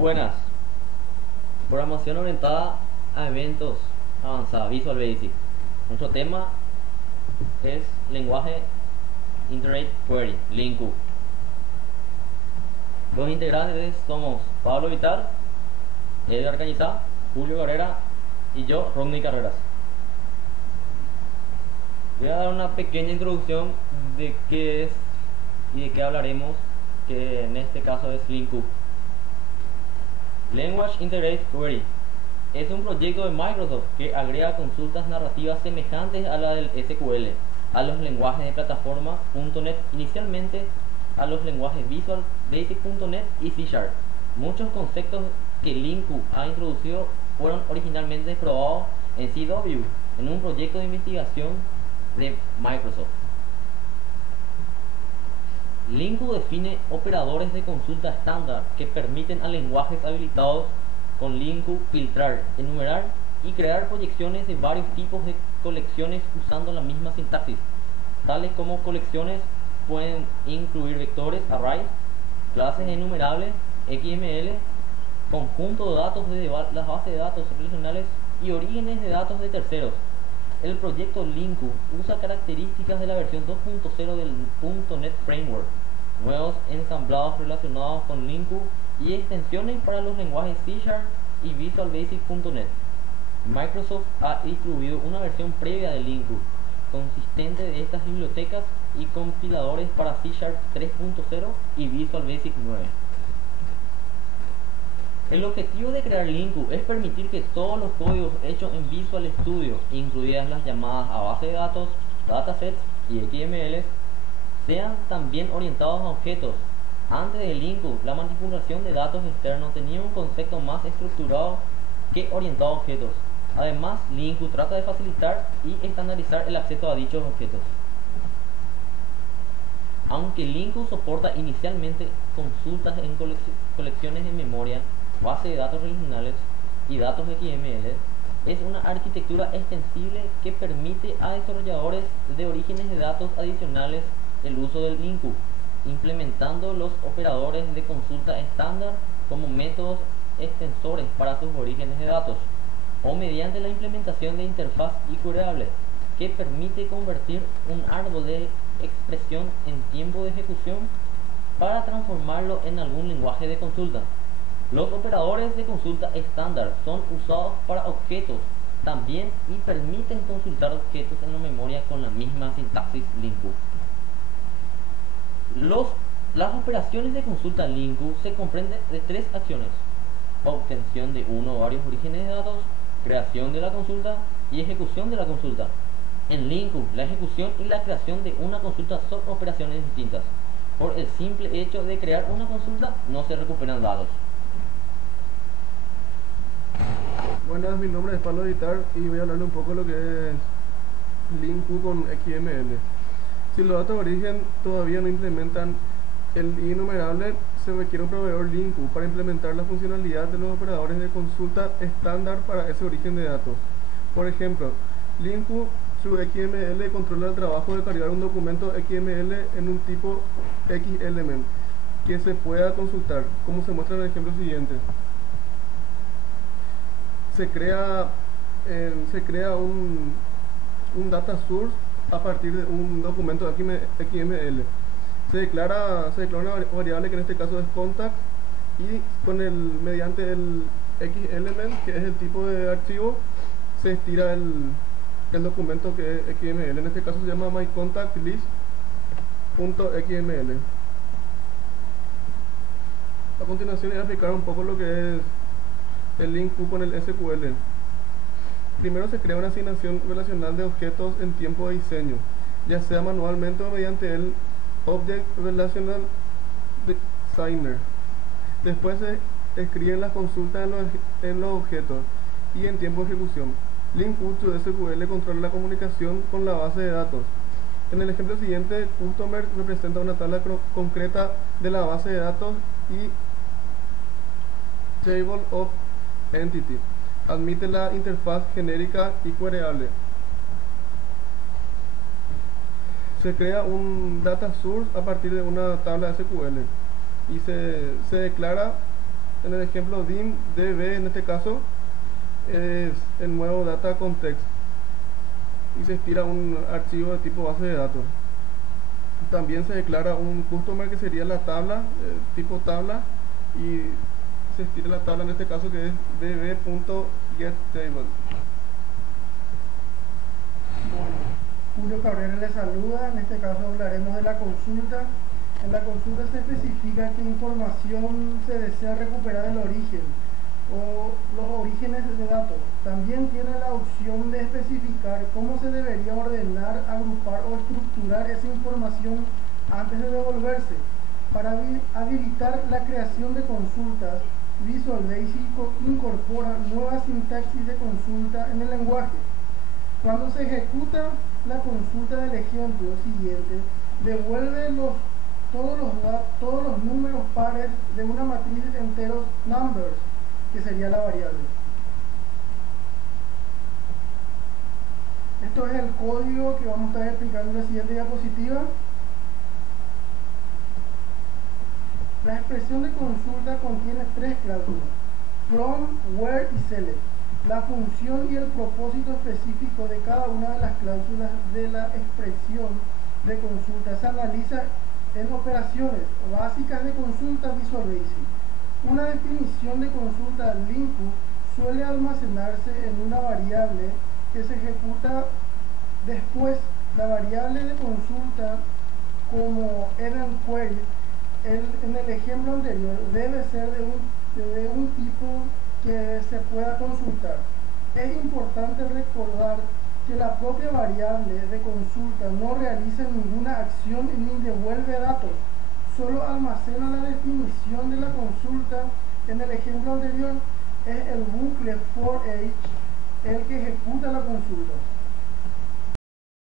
Buenas. Programación orientada a eventos avanzada, Visual Basic. Nuestro tema es lenguaje Integrate Query, LINQ. Los integrantes somos Pablo Vital, Edgar Cañizá, Julio Carrera y yo, Rodney Carreras. Voy a dar una pequeña introducción de qué es y de qué hablaremos, que en este caso es LINQ. Language Integrate Query es un proyecto de Microsoft que agrega consultas narrativas semejantes a la del SQL a los lenguajes de plataforma .NET, inicialmente a los lenguajes Visual Basic.NET y C#. Muchos conceptos que LINQ ha introducido fueron originalmente probados en CW, en un proyecto de investigación de Microsoft. LINQ define operadores de consulta estándar que permiten a lenguajes habilitados con LINQ filtrar, enumerar y crear proyecciones de varios tipos de colecciones usando la misma sintaxis. Tales como colecciones pueden incluir vectores, arrays, clases enumerables, XML, conjunto de datos de las bases de datos relacionales y orígenes de datos de terceros. El proyecto LINQ usa características de la versión 2.0 del .NET Framework, nuevos ensamblados relacionados con LINQ y extensiones para los lenguajes C# y Visual Basic.NET. Microsoft ha distribuido una versión previa de LINQ, consistente de estas bibliotecas y compiladores para C# 3.0 y Visual Basic 9. El objetivo de crear LINQ es permitir que todos los códigos hechos en Visual Studio, incluidas las llamadas a base de datos, datasets y XML, sean también orientados a objetos. Antes de LINQ, la manipulación de datos externos tenía un concepto más estructurado que orientado a objetos. Además, LINQ trata de facilitar y estandarizar el acceso a dichos objetos. Aunque LINQ soporta inicialmente consultas en colecciones de memoria, bases de datos relacionales y datos XML, es una arquitectura extensible que permite a desarrolladores de orígenes de datos adicionales el uso del LINQ, implementando los operadores de consulta estándar como métodos extensores para sus orígenes de datos, o mediante la implementación de interfaz queryable, que permite convertir un árbol de expresión en tiempo de ejecución para transformarlo en algún lenguaje de consulta. Los operadores de consulta estándar son usados para objetos también y permiten consultar objetos en la memoria con la misma sintaxis LINQ. Las operaciones de consulta LINQ se comprenden de tres acciones: obtención de uno o varios orígenes de datos, creación de la consulta y ejecución de la consulta. En LINQ, la ejecución y la creación de una consulta son operaciones distintas. Por el simple hecho de crear una consulta, no se recuperan datos. Buenas, mi nombre es Pablo Vitar y voy a hablarle un poco de lo que es LINQ con XML. Si los datos de origen todavía no implementan el enumerable, se requiere un proveedor LINQ para implementar la funcionalidad de los operadores de consulta estándar para ese origen de datos. Por ejemplo, LINQ su XML controla el trabajo de cargar un documento XML en un tipo XElement que se pueda consultar, como se muestra en el ejemplo siguiente. Se crea un data source a partir de un documento XML. Se declara una variable que en este caso es contact, y mediante el XElement, que es el tipo de archivo, se estira el documento que es XML. En este caso se llama mycontactlist.xml. A continuación voy a explicar un poco lo que es el LINQ con el SQL. Primero se crea una asignación relacional de objetos en tiempo de diseño, ya sea manualmente o mediante el Object Relational Designer. Después se escriben las consultas en los objetos y en tiempo de ejecución. LINQ to SQL controla la comunicación con la base de datos. En el ejemplo siguiente, Customer representa una tabla concreta de la base de datos y Table of Entity admite la interfaz genérica y queryable. Se crea un data source a partir de una tabla SQL y se declara En el ejemplo dim db en este caso es el nuevo data context y se estira un archivo de tipo base de datos. También se declara un customer que sería la tabla, tipo tabla, y se estira la tabla en este caso que es db.getTable. Bueno, Julio Cabrera le saluda. En este caso hablaremos de la consulta. En la consulta se especifica qué información se desea recuperar del origen o los orígenes de datos. También tiene la opción de especificar cómo se debería ordenar, agrupar o estructurar esa información antes de devolverse. Para habilitar la creación de consultas, Visual Basic incorpora nueva sintaxis de consulta en el lenguaje. Cuando se ejecuta la consulta del ejemplo siguiente, devuelve todos los números pares de una matriz enteros numbers, que sería la variable. Esto es el código que vamos a estar explicando en la siguiente diapositiva. La expresión de consulta contiene tres cláusulas: from, where y select. La función y el propósito específico de cada una de las cláusulas de la expresión de consulta se analiza en operaciones básicas de consulta Visual Basic. Una definición de consulta LINQ suele almacenarse en una variable que se ejecuta después. La variable de consulta, como event query, en el ejemplo anterior, debe ser de un tipo que se pueda consultar. Es importante recordar que la propia variable de consulta no realiza ninguna acción ni devuelve datos, solo almacena la definición de la consulta. En el ejemplo anterior es el bucle for each el que ejecuta la consulta.